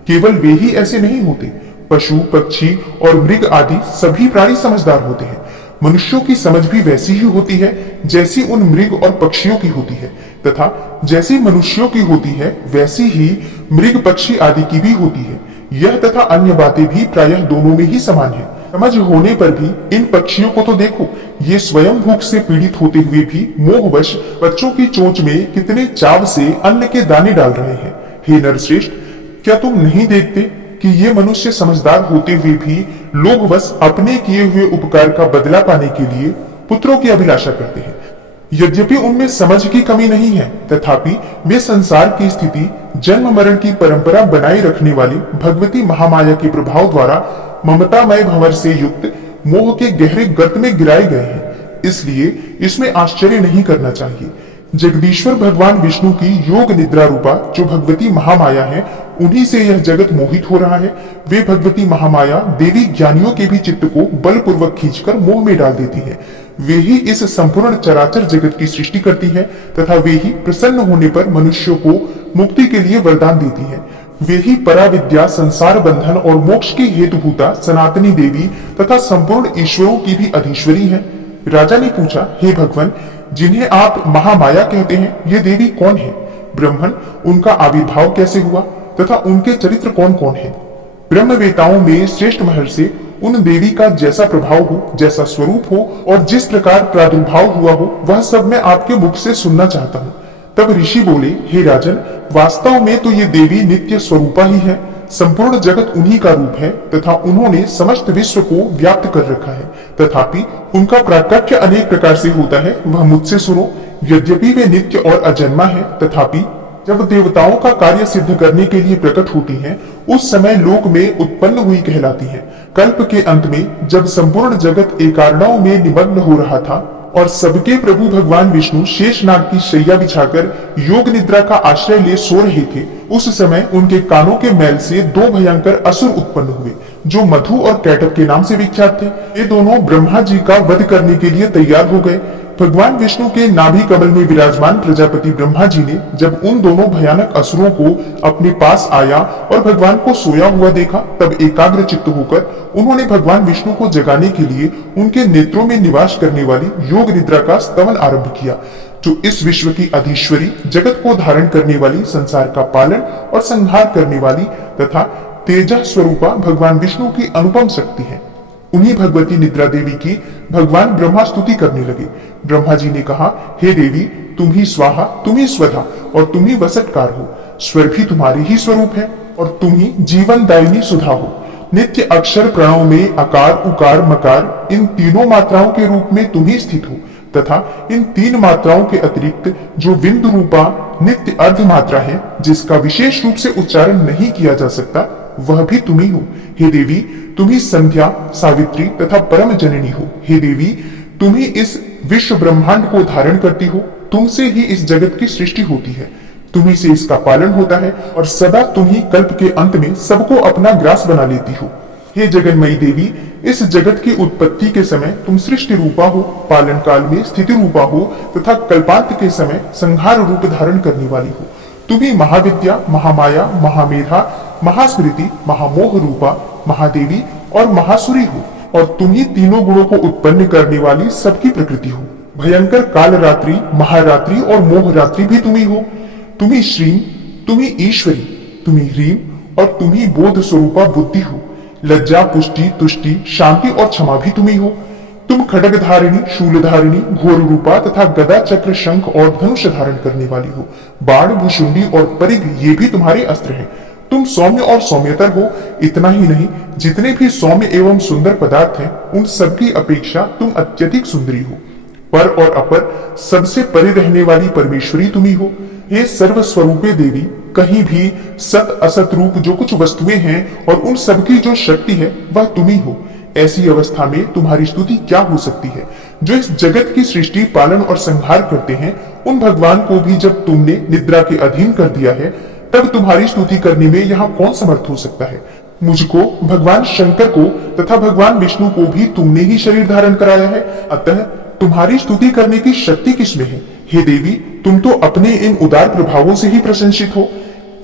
केवल वे ही ऐसे नहीं होते। पशु, पक्षी और मृग आदि सभी प्राणी समझदार होते हैं। मनुष्यों की समझ भी वैसी ही होती है जैसी उन मृग और पक्षियों की होती है, तथा जैसी मनुष्यों की होती है वैसी ही मृग, पक्षी आदि की भी होती है। यह तथा अन्य बातें भी प्रायः दोनों में ही समान है। समझ होने पर भी इन पक्षियों को तो देखो, ये स्वयं भूख से पीड़ित होते हुए भी मोहवश बच्चों की चोंच में कितने चाव से अन्न के दाने डाल रहे हैं। हे नरश्रेष्ठ, क्या तुम नहीं देखते कि ये मनुष्य समझदार होते हुए भी लोभवश अपने किए हुए उपकार का बदला पाने के लिए पुत्रों की अभिलाषा करते हैं? यद्यपि उनमें समझ की कमी नहीं है, तथापि वे संसार की स्थिति, जन्म मरण की परंपरा बनाए रखने वाली भगवती महामाया के प्रभाव द्वारा ममतामय भंवर से युक्त मोह के गहरे गर्त में गिराए गए हैं। इसलिए इसमें आश्चर्य नहीं करना चाहिए। जगदीश्वर भगवान विष्णु की योग निद्रा रूपा जो भगवती महामाया है, उन्हीं से यह जगत मोहित हो रहा है। वे भगवती महामाया देवी ज्ञानियों के भी चित्त को बलपूर्वक खींचकर मोह में डाल देती है। वे ही इस संपूर्ण चराचर जगत की सृष्टि करती है, तथा वे ही प्रसन्न होने पर मनुष्यों को मुक्ति के लिए वरदान देती है। वे ही पराविद्या, संसार बंधन और मोक्ष की हेतुभूता सनातनी देवी तथा संपूर्ण ईश्वरों की भी अधीश्वरी है। राजा ने पूछा, हे भगवान, जिन्हें आप महामाया कहते हैं, ये देवी कौन है? ब्रह्मन, उनका आविर्भाव कैसे हुआ तथा उनके चरित्र कौन कौन है? ब्रह्मवेताओं में श्रेष्ठ महर्षि उन देवी का जैसा प्रभाव हो, जैसा स्वरूप हो और जिस प्रकार प्रादुर्भाव हुआ हो, वह सब मैं आपके मुख से सुनना चाहता हूँ। तब ऋषि बोले, हे राजन, वास्तव में तो ये देवी नित्य स्वरूपा ही है। संपूर्ण जगत उन्हीं का रूप है तथा उन्होंने समस्त विश्व को व्याप्त कर रखा है। तथापि उनका प्राकट्य अनेक प्रकार से होता है, वह मुझसे सुनो। यद्यपि वे नित्य और अजन्मा है, तथापि जब देवताओं का कार्य सिद्ध करने के लिए प्रकट होती हैं, उस समय लोक में उत्पन्न हुई कहलाती हैं। कल्प के अंत में जब संपूर्ण जगत एकार्णव में निमग्न हो रहा था और सबके प्रभु भगवान विष्णु शेषनाग की शैया बिछाकर योग निद्रा का आश्रय ले सो रहे थे, उस समय उनके कानों के मैल से दो भयंकर असुर उत्पन्न हुए, जो मधु और कैटभ के नाम से विख्यात थे। ये दोनों ब्रह्मा जी का वध करने के लिए तैयार हो गए। भगवान विष्णु के नाभि कमल में विराजमान प्रजापति ब्रह्मा जी ने जब उन दोनों भयानक असुरों को अपने पास आया और भगवान को सोया हुआ देखा, तब एकाग्र चित्त होकर उन्होंने भगवान विष्णु को जगाने के लिए उनके नेत्रों में निवास करने वाली योग निद्रा का स्तवन आरंभ किया, जो इस विश्व की अधीश्वरी, जगत को धारण करने वाली, संसार का पालन और संहार करने वाली तथा तेजः स्वरूपा भगवान विष्णु की अनुपम शक्ति है। उन्हीं भगवती निद्रा देवी की भगवान ब्रह्मा स्तुति करने लगे। ब्रह्मा जी ने कहा, हे देवी, तुम ही स्वाहा, तुम ही स्वधा और तुम ही वसटकार हो। स्वर भी तुम्हारी ही स्वरूप है और तुम ही जीवन दायिनी सुधा हो। नित्य अक्षर प्रणव में अकार उकार मकार इन तीनों मात्राओं के रूप में तुम ही स्थित हो तथा इन तीन मात्राओं के अतिरिक्त जो बिंदु रूपा नित्य अर्ध मात्रा है जिसका विशेष रूप से उच्चारण नहीं किया जा सकता, वह भी तुम ही हो। हे देवी, तुम ही संध्या, सावित्री तथा परम जननी हो। हे देवी, तुम ही इस विश्व ब्रह्मांड को धारण करती हो। तुमसे ही इस जगत की सृष्टि होती है, तुम्ही से इसका पालन होता है और सदा तुम ही कल्प के अंत में सबको अपना ग्रास बना लेती हो। हे जगन्मयी देवी, इस जगत की उत्पत्ति के समय तुम सृष्टि रूपा हो, पालन काल में स्थिति रूपा हो तथा कल्पांत के समय संहार रूप धारण करने वाली हो। तुम ही महाविद्या, महामाया, महामेधा, महास्मृति, महामोह रूपा महादेवी और महासुरी हो और तुम ही तीनों गुणों को उत्पन्न करने वाली सबकी प्रकृति हो। भयंकर काल रात्रि, महारात्रि और मोह रात्रि भी तुम ही हो। तुम ही श्रीम, तुम ही ईश्वरी, तुम ही ह्रीम और तुम ही बोध स्वरूपा बुद्धि हो। लज्जा, पुष्टि, तुष्टि, शांति और क्षमा भी तुम ही हो। तुम खड्ग धारिणी, शूल धारिणी, घोर रूपा तथा गदा, चक्र, शंख और धनुष धारण करने वाली हो। बाण, भुशुंडी और परिघ ये भी तुम्हारे अस्त्र हैं। तुम सौम्य और सौम्यतर हो। इतना ही नहीं, जितने भी सौम्य एवं सुंदर पदार्थ हैं उन सबकी अपेक्षा तुम अत्यधिक सुंदरी हो। पर और अपर सबसे परे रहने वाली परमेश्वरी तुम ही हो। हे सर्व स्वरूपे देवी, कहीं भी सत असत रूप जो कुछ वस्तुएं हैं और उन सबकी जो शक्ति है वह तुम ही हो। ऐसी अवस्था में तुम्हारी स्तुति क्या हो सकती है? जो इस जगत की सृष्टि, पालन और संहार करते हैं, उन भगवान को भी जब तुमने निद्रा के अधीन कर दिया है, तब तुम्हारी स्तुति करने में यहाँ कौन समर्थ हो सकता है? मुझको, भगवान शंकर को तथा भगवान विष्णु को भी तुमने ही शरीर धारण कराया है, अतः तुम्हारी स्तुति करने की शक्ति किसमें है? हे देवी, तुम तो अपने इन उदार प्रभावों से ही प्रशंसित हो।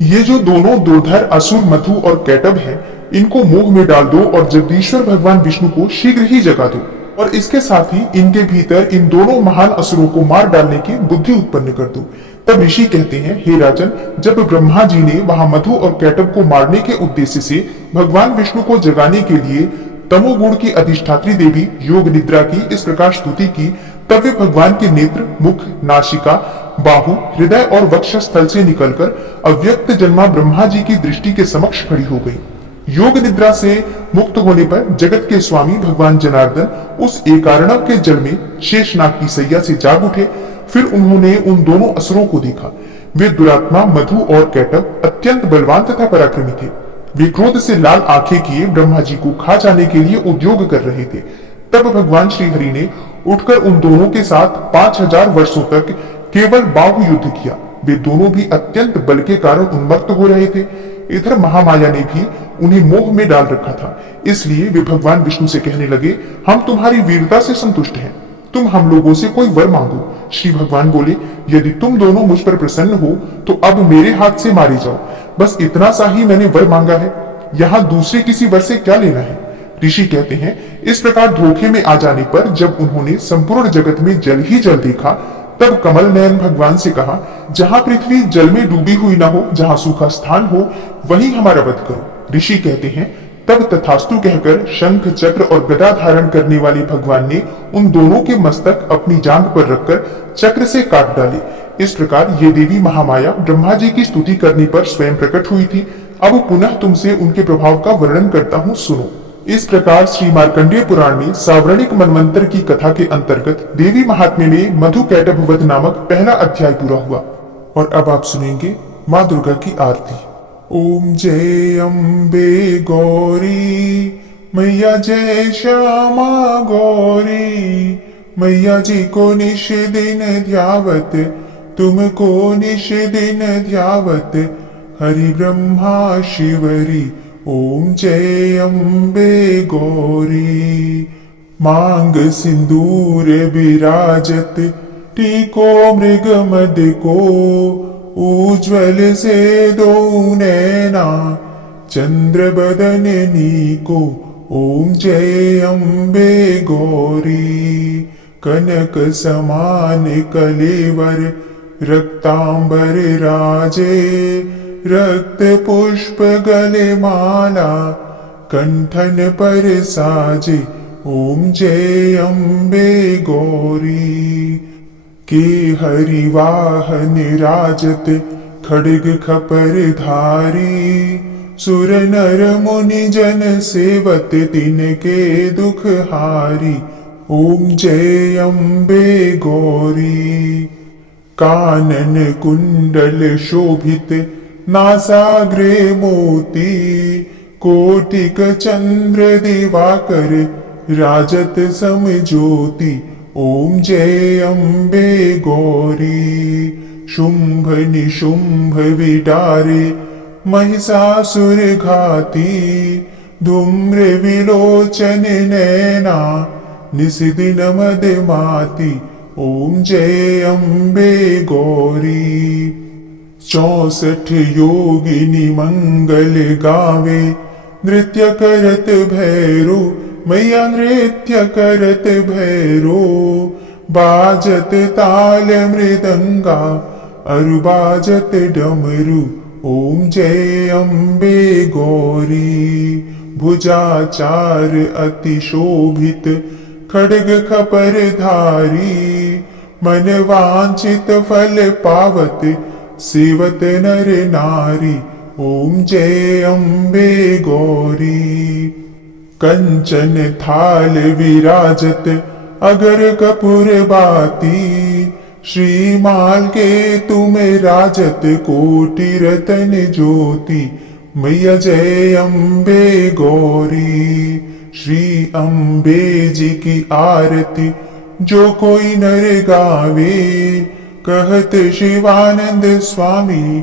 ये जो दोनों दुर्धर असुर मधु और कैटब है, इनको मोह में डाल दो और जगदीश्वर भगवान विष्णु को शीघ्र ही जगा दो और इसके साथ ही इनके भीतर इन दोनों महान असुरों को मार डालने की बुद्धि उत्पन्न कर दो। तब ऋषि कहते हैं, हे राजन, जब ब्रह्मा जी ने वहां मधु और कैटब को मारने के उद्देश्य से भगवान विष्णु को जगाने के लिए तमोगुण की अधिष्ठात्री देवी योग निद्रा की इस प्रकार स्तुति की, तब वे भगवान के नेत्र, मुख, नासिका, बाहु, हृदय और वक्षस्थल से निकलकर अव्यक्त जन्मा ब्रह्मा जी की दृष्टि के समक्ष खड़ी हो गई। योग निद्रा से मुक्त होने पर जगत के स्वामी भगवान जनार्दन उस एकार्णव के जल में शेषनाग की सैया से जाग उठे। फिर उन्होंने उन दोनों असुरों को देखा। वे दुरात्मा मधु और कैटब अत्यंत बलवान तथा पराक्रमी थे। वे क्रोध से लाल आंखें किए ब्रह्मा जी को खा जाने के लिए उद्योग कर रहे थे। तब भगवान श्री हरि ने उठकर उन दोनों के साथ 5000 वर्षों तक केवल बाहु युद्ध किया। वे दोनों भी अत्यंत बल के कारण उन्मत्त हो रहे थे। इधर महामाया ने भी उन्हें मोह में डाल रखा था। इसलिए वे भगवान विष्णु से कहने लगे, हम तुम्हारी वीरता से संतुष्ट हैं, तुम हम लोगों से कोई वर मांगो। श्री भगवान बोले, यदि तुम दोनों मुझ पर प्रसन्न हो तो अब मेरे हाथ से मारे जाओ। बस इतना सा ही मैंने वर मांगा है, यहाँ दूसरे किसी वर से क्या लेना है? ऋषि कहते हैं, इस प्रकार धोखे में आ जाने पर जब उन्होंने संपूर्ण जगत में जल ही जल देखा, तब कमल नयन भगवान से कहा, जहां पृथ्वी जल में डूबी हुई न हो, जहां सूखा स्थान हो, वहीं हमारा वध करो। ऋषि कहते हैं, तब तथास्तु कहकर शंख, चक्र और गदा धारण करने वाले भगवान ने उन दोनों के मस्तक अपनी जांघ पर रखकर चक्र से काट डाले। इस प्रकार ये देवी महामाया ब्रह्मा जी की स्तुति करने पर स्वयं प्रकट हुई थी। अब पुनः तुमसे उनके प्रभाव का वर्णन करता हूँ, सुनो। इस प्रकार श्री मार्कंडेय पुराण में सावर्णिक मनवंतर की कथा के अंतर्गत देवी महात्म्य में मधु कैटभ वध नामक पहला अध्याय पूरा हुआ। और अब आप सुनेंगे माँ दुर्गा की आरती। ओम जय अम्बे गौरी मैया, जय श्यामा गौरी मैया जी को निश दिन ध्यावत, तुमको निश दिन ध्यावत, हरि ब्रह्मा शिवरी। ओम जय अम्बे गौरी। मांग सिंदूर विराजत, टीको मृग मद को, उज्ज्वल से दो नैना, चंद्र बदन नीको। ओम जय अम्बे गौरी। कनक समान कलेवर, रक्तांबर राजे, रक्त पुष्प गले माला कंठन पर साजे ओम जय अम्बे गौरी। के हरिवाहन राजत खड्ग खपर धारी सुर नर मुनि जन सेवत तिनके दुख हारी ओम जय अम्बे गौरी। कानन कुंडल शोभित नासाग्रे मोती कोटिक चंद्र दिवाकर राजत सम ज्योति ओम जय अम्बे गौरी। शुंभ निशुंभ विडारे महिषासुर घाती धूम्र विलोचन नैना निशिदिन मदमाती ओम जय अम्बे गौरी। 64 योगिनी मंगल गावे नृत्य करत भैरो मैया नृत्य करत भैरो बाजत ताल मृदंगा अरु बाजत डमरू ओम जय अम्बे गौरी। भुजाचार अति शोभित खड्ग खपर धारी मन वांछित फल पावत सेवत नर नारी ओम जय अम्बे गौरी। कंचन थाल विराजत अगर कपूर बाती श्रीमाल के तुम राजत कोटि रतन ज्योति मैया जय अम्बे गौरी। श्री अम्बे जी की आरती जो कोई नर गावे कहत शिवानंद स्वामी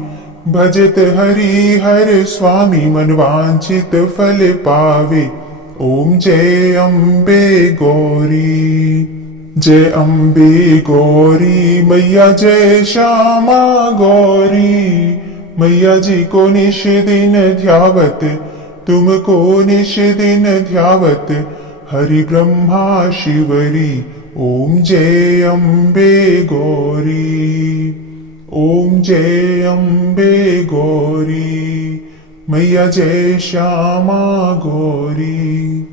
भजत हरि हर स्वामी मनवांछित फल पावे ओम जय अम्बे गौरी। जय अम्बे गौरी मैया जय श्यामा गौरी। मैया जी को निश दिन ध्यावत तुमको निश दिन ध्यावत हरि ब्रह्मा शिवरी ओम जय अम्बे गौरी। ओम जय अम्बे गौरी मैया जय श्यामा गौरी।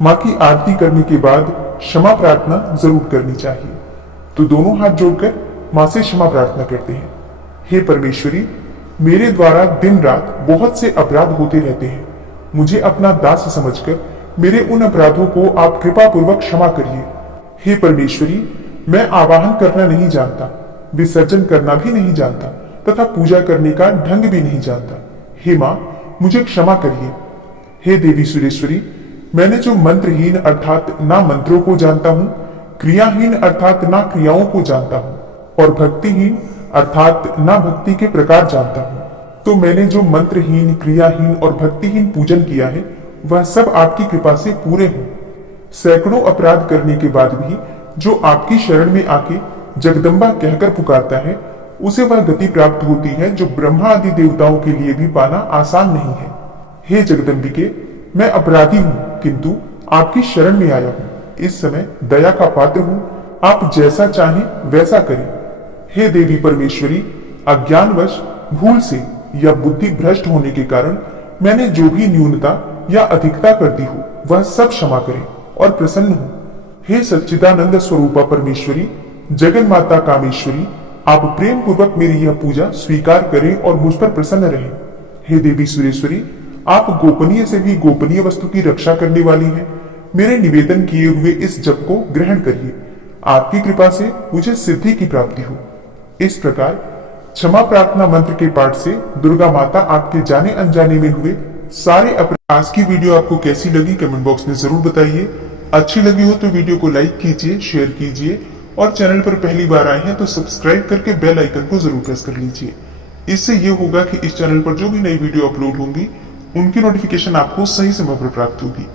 माँ की आरती करने के बाद क्षमा प्रार्थना जरूर करनी चाहिए, तो दोनों हाथ जोड़कर माँ से क्षमा प्रार्थना करते हैं। हे परमेश्वरी, मेरे द्वारा दिन रात बहुत से अपराध होते रहते हैं। मुझे अपना दास समझकर मेरे उन अपराधों को आप कृपा पूर्वक क्षमा करिए। हे परमेश्वरी, मैं आवाहन करना नहीं जानता, विसर्जन करना भी नहीं जानता तथा पूजा करने का ढंग भी नहीं जानता। हे माँ, मुझे क्षमा करिए। हे देवी सुरेश्वरी, मैंने जो मंत्रहीन अर्थात ना मंत्रों को जानता हूँ, क्रियाहीन अर्थात ना क्रियाओं को जानता हूँ और भक्तिहीन अर्थात ना भक्ति के प्रकार जानता हूँ, तो मैंने जो मंत्रहीन, क्रियाहीन और भक्तिहीन पूजन किया है वह सब आपकी कृपा से पूरे हों। सैकड़ों अपराध करने के बाद भी जो आपकी शरण में आके जगदम्बा कहकर पुकारता है, उसे वह गति प्राप्त होती है जो ब्रह्मा आदि देवताओं के लिए भी पाना आसान नहीं है। हे जगदम्बिके, मैं अपराधी हूँ किंतु आपकी शरण में आया हूँ। इस समय दया का पात्र हूँ, आप जैसा चाहें वैसा करें। हे देवी परमेश्वरी, अज्ञानवश भूल से या बुद्धि भ्रष्ट होने के कारण मैंने जो भी न्यूनता या अधिकता कर दी हो वह सब क्षमा करें और प्रसन्न हो। हे सच्चिदानंद स्वरूपा परमेश्वरी, जगन माता कामेश्वरी, आप प्रेम पूर्वक मेरी यह पूजा स्वीकार करें और मुझ पर प्रसन्न रहें। हे देवी सुरेश्वरी, आप गोपनीय से भी गोपनीय वस्तु की रक्षा करने वाली हैं। मेरे निवेदन किए हुए इस जप को ग्रहण करिए। आपकी कृपा से मुझे सिद्धि की प्राप्ति हो। इस प्रकार क्षमा प्रार्थना मंत्र के पाठ से दुर्गा माता आपके जाने अनजाने में हुए सारे अपराध। आज की वीडियो आपको कैसी लगी कमेंट बॉक्स में जरूर बताइए। अच्छी लगी हो तो वीडियो को लाइक कीजिए, शेयर कीजिए और चैनल पर पहली बार आए हैं तो सब्सक्राइब करके बेल आइकन को जरूर प्रेस कर लीजिए। इससे ये होगा कि इस चैनल पर जो भी नई वीडियो अपलोड होंगी उनकी नोटिफिकेशन आपको सही समय पर प्राप्त होगी।